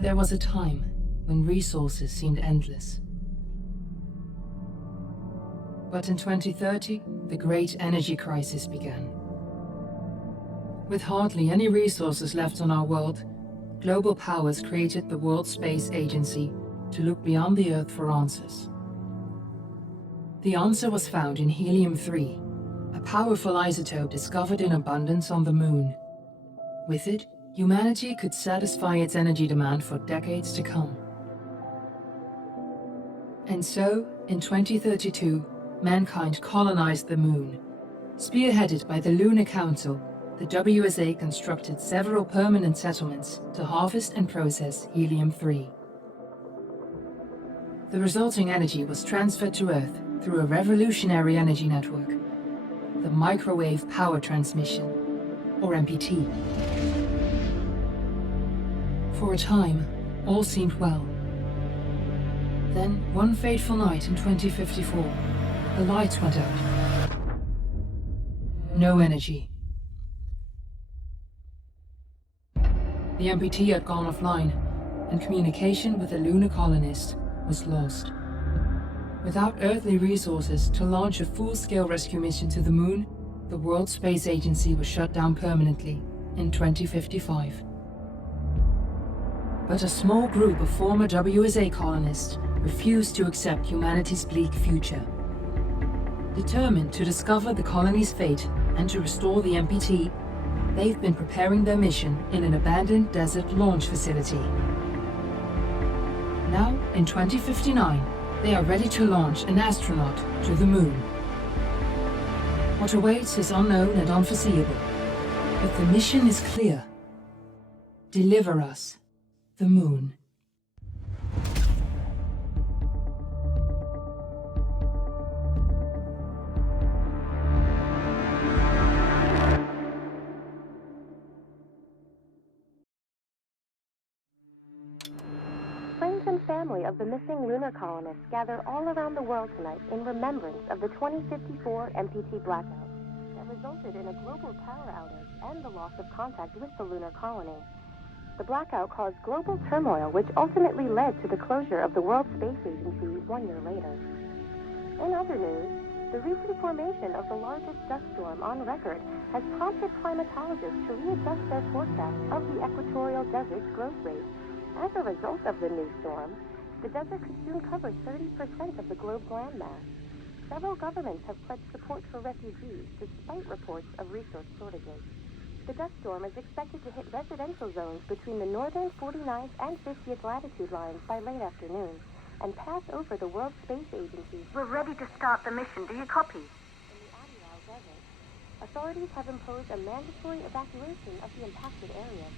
There was a time when resources seemed endless. But in 2030, the great energy crisis began. With hardly any resources left on our world, global powers created the World Space Agency to look beyond the Earth for answers. The answer was found in helium-3, a powerful isotope discovered in abundance on the Moon. With it, humanity could satisfy its energy demand for decades to come. And so, in 2032, mankind colonized the Moon. Spearheaded by the Lunar Council, the WSA constructed several permanent settlements to harvest and process helium-3. The resulting energy was transferred to Earth through a revolutionary energy network, the Microwave Power Transmission, or MPT. For a time, all seemed well. Then, one fateful night in 2054, the lights went out. No energy. The MPT had gone offline, and communication with the lunar colonist was lost. Without earthly resources to launch a full-scale rescue mission to the Moon, the World Space Agency was shut down permanently in 2055. But a small group of former WSA colonists refused to accept humanity's bleak future. Determined to discover the colony's fate and to restore the MPT, they've been preparing their mission in an abandoned desert launch facility. Now, in 2059, they are ready to launch an astronaut to the Moon. What awaits is unknown and unforeseeable, but the mission is clear. Deliver us the Moon. Friends and family of the missing lunar colonists gather all around the world tonight in remembrance of the 2054 MPT blackout that resulted in a global power outage and the loss of contact with the lunar colony. The blackout caused global turmoil, which ultimately led to the closure of the World Space Agency 1 year later. In other news, the recent formation of the largest dust storm on record has prompted climatologists to readjust their forecast of the equatorial desert's growth rate. As a result of the new storm, the desert could soon cover 30% of the globe's landmass. Several governments have pledged support for refugees despite reports of resource shortages. The dust storm is expected to hit residential zones between the northern 49th and 50th latitude lines by late afternoon and pass over the World Space Agency. We're ready to start the mission. Do you copy? In the Adial Desert, authorities have imposed a mandatory evacuation of the impacted area.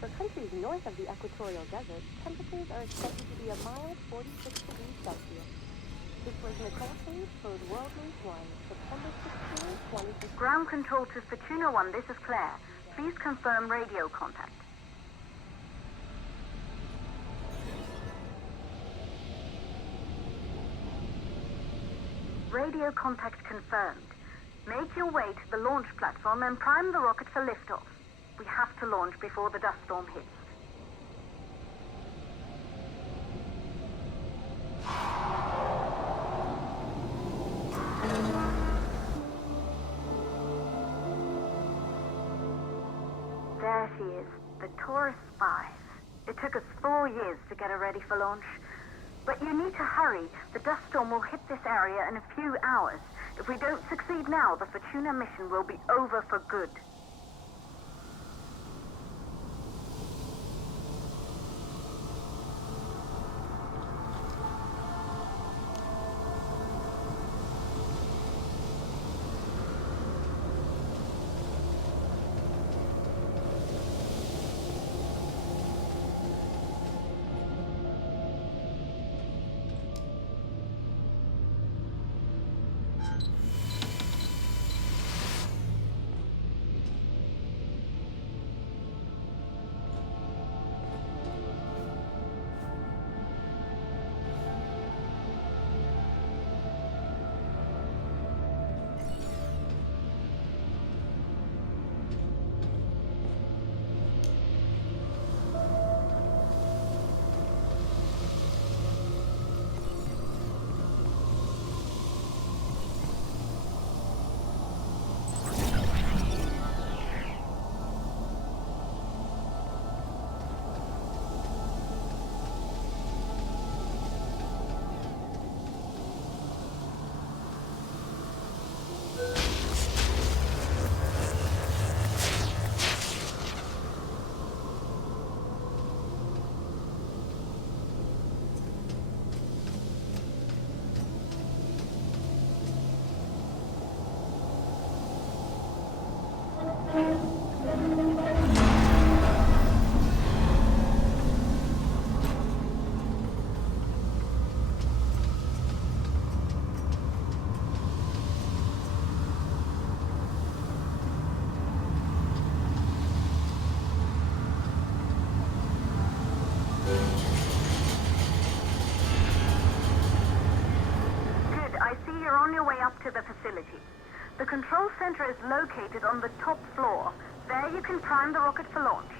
For countries north of the equatorial desert, temperatures are expected to be a mild 46 degrees Celsius. This was Nicole Page for World News 1, September 16, 2015. Ground control to Fortuna 1, this is Claire. Please confirm radio contact. Radio contact confirmed. Make your way to the launch platform and prime the rocket for liftoff. We have to launch before the dust storm hits. There she is, the Taurus 5. It took us 4 years to get her ready for launch. But you need to hurry. The dust storm will hit this area in a few hours. If we don't succeed now, the Fortuna mission will be over for good. to the facility. The control center is located on the top floor. There you can prime the rocket for launch.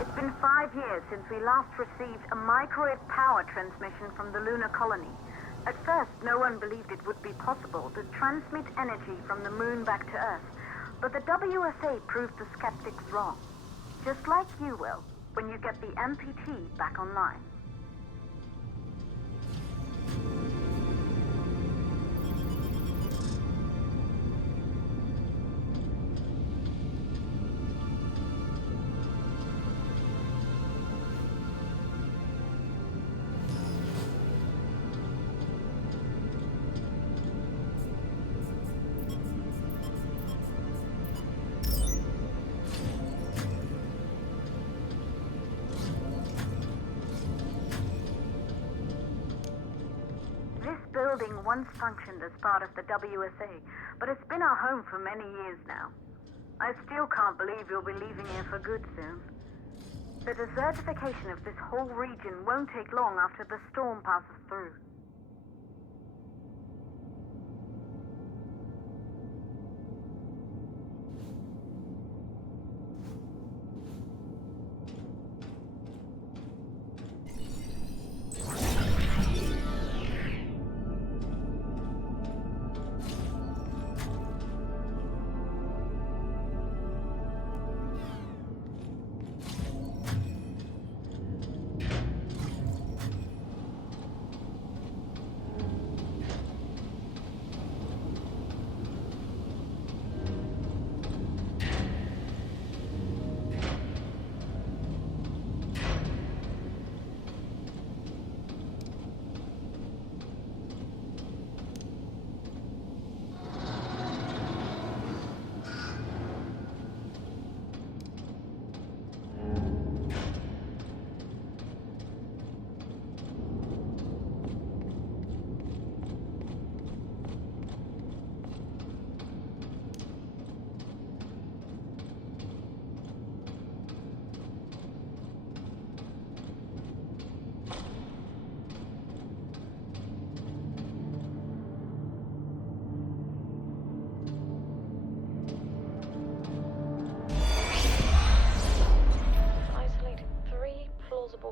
It's been 5 years since we last received a microwave power transmission from the lunar colony. At first, no one believed it would be possible to transmit energy from the moon back to Earth. But the WSA proved the skeptics wrong. Just like you will, when you get the MPT back online. Building once functioned as part of the WSA, but it's been our home for many years now. I still can't believe you'll be leaving here for good soon. The desertification of this whole region won't take long after the storm passes through.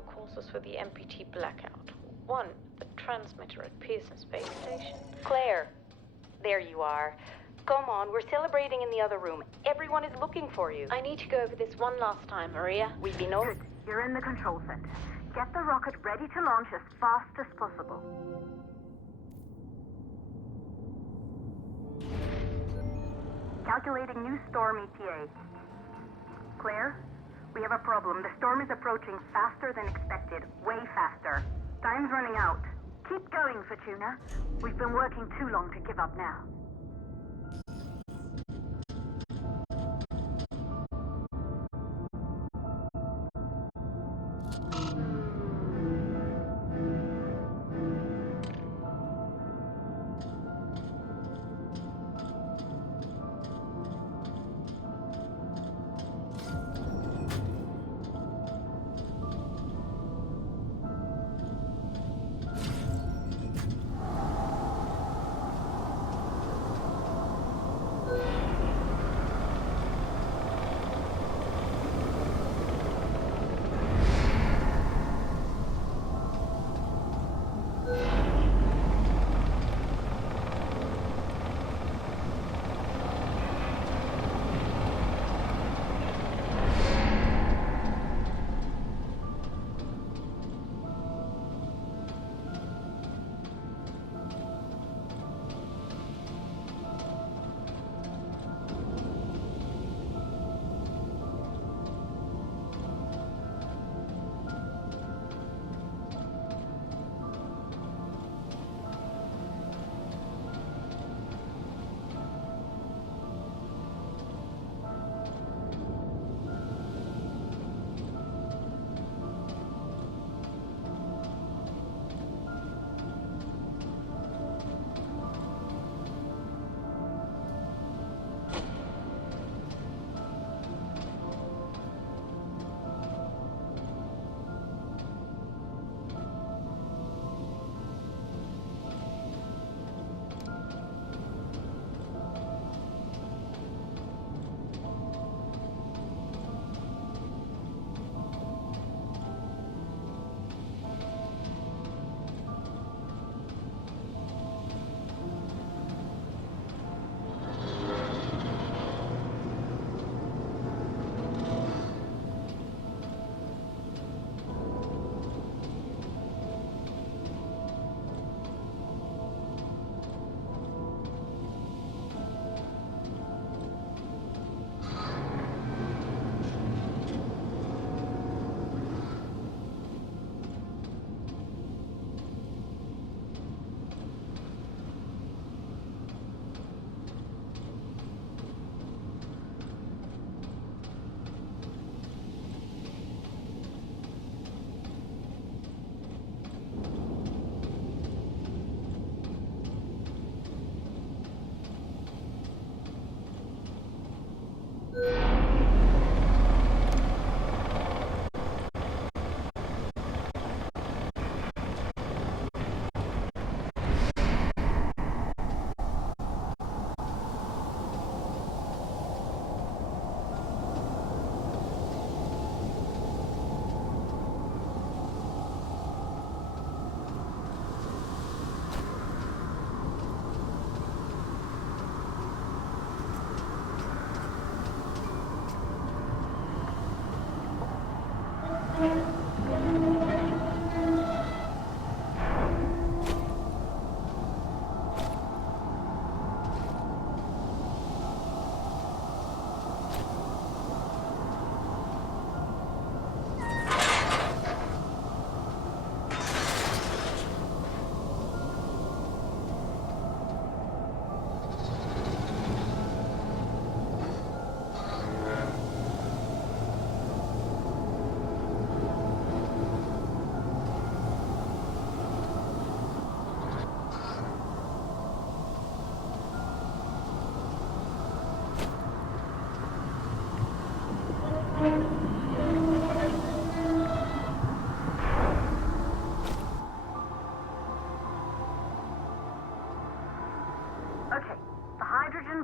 Courses for the MPT blackout. 1, the transmitter at Pearson Space Station. Claire, there you are. Come on, we're celebrating in the other room. Everyone is looking for you. I need to go over this one last time, Maria. We've been over... Good. You're in the control center. Get the rocket ready to launch as fast as possible. Calculating new storm ETA. Claire? We have a problem. The storm is approaching faster than expected. Way faster. Time's running out. Keep going, Fortuna. We've been working too long to give up now.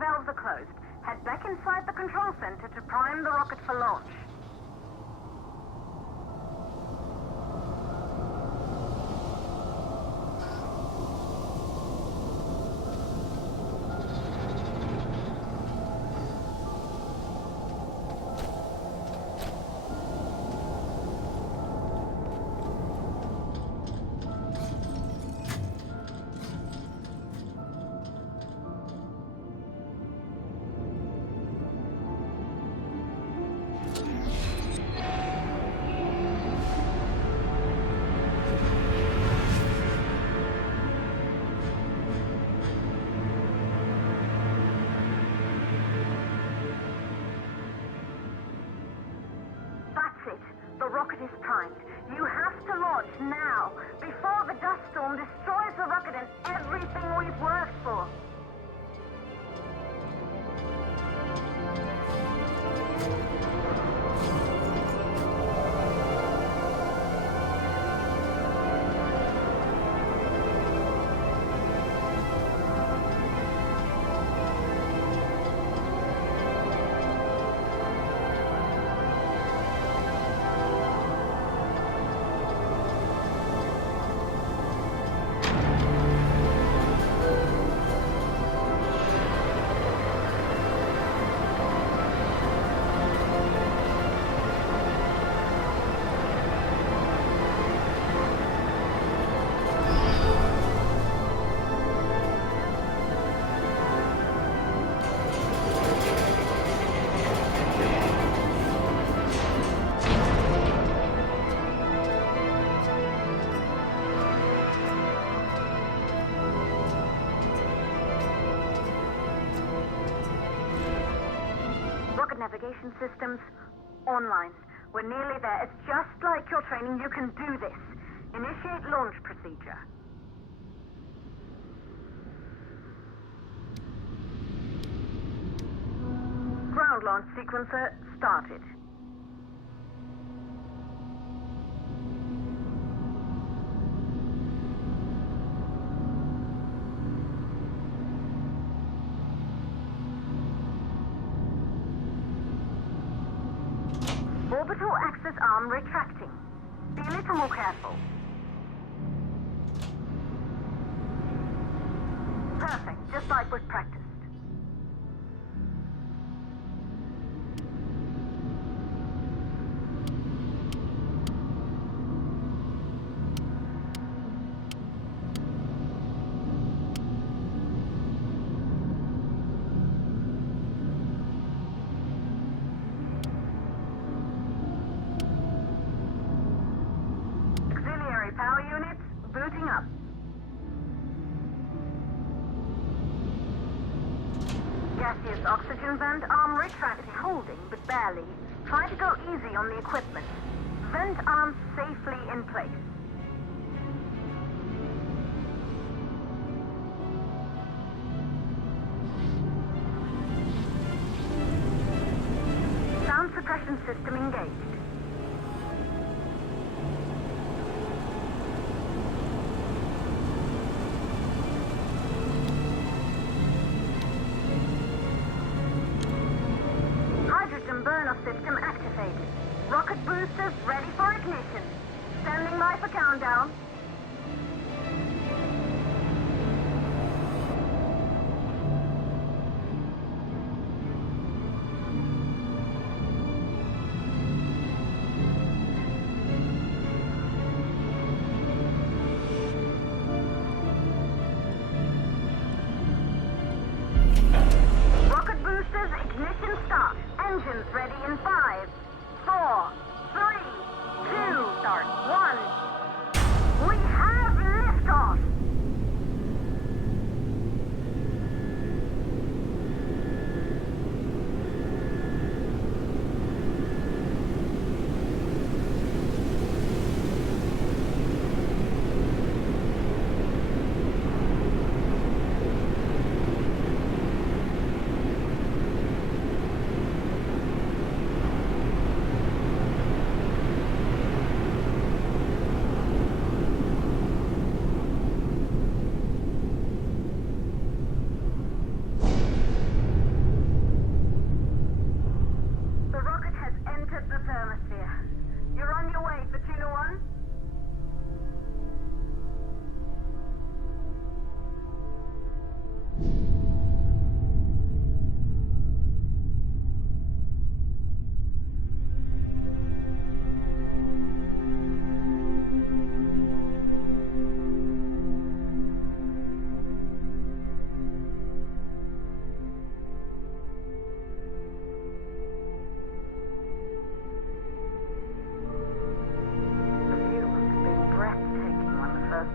valves are closed. Head back inside the control center to prime the rocket for launch. The rocket is primed. You have to launch now, before the dust storm destroys the rocket and everything we've worked for. Navigation systems online. We're nearly there. It's just like your training. You can do this. Initiate launch procedure. Ground launch sequencer started. Orbital access arm retracting. Be a little more careful. Perfect, just like we've practiced. Power units booting up. Gaseous oxygen vent arm retracting, holding but barely. Try to go easy on the equipment. Vent arm safely in place. Sound suppression system engaged. System activated. Rocket boosters ready for ignition. Standing by for countdown. Rocket boosters ignition start. Engines ready in 5, 4, 3, 2, start, 1.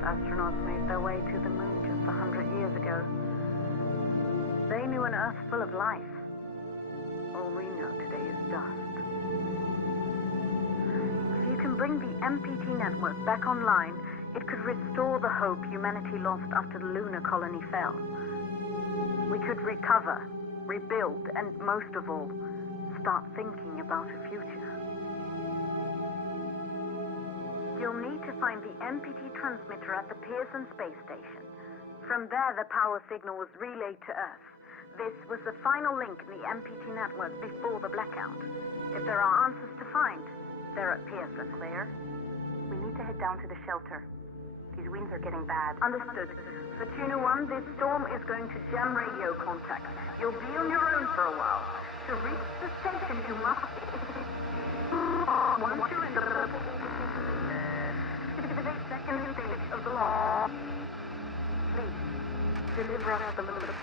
astronauts made their way to the moon just 100 years ago. They knew an Earth full of life. All we know today is dust. If you can bring the MPT network back online, it could restore the hope humanity lost after the lunar colony fell. We could recover, rebuild, and most of all, start thinking about a future. You'll need to find the MPT transmitter at the Pearson space station. From there, the power signal was relayed to Earth. This was the final link in the MPT network before the blackout. If there are answers to find, they're at Pearson. Claire, we need to head down to the shelter. These winds are getting bad. Understood. For Tuna 1, this storm is going to jam radio contact. You'll be on your own for a while. To reach the station, you must... Once you're in the purple... 8-second stage of the launch. Please, deliver us the moon.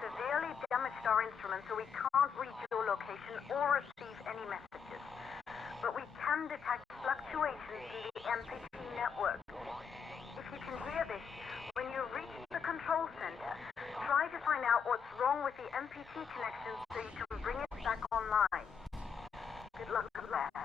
severely damaged our instruments so we can't reach your location or receive any messages. But we can detect fluctuations in the MPT network. If you can hear this, when you reach the control center, try to find out what's wrong with the MPT connection so you can bring it back online. Good luck with that.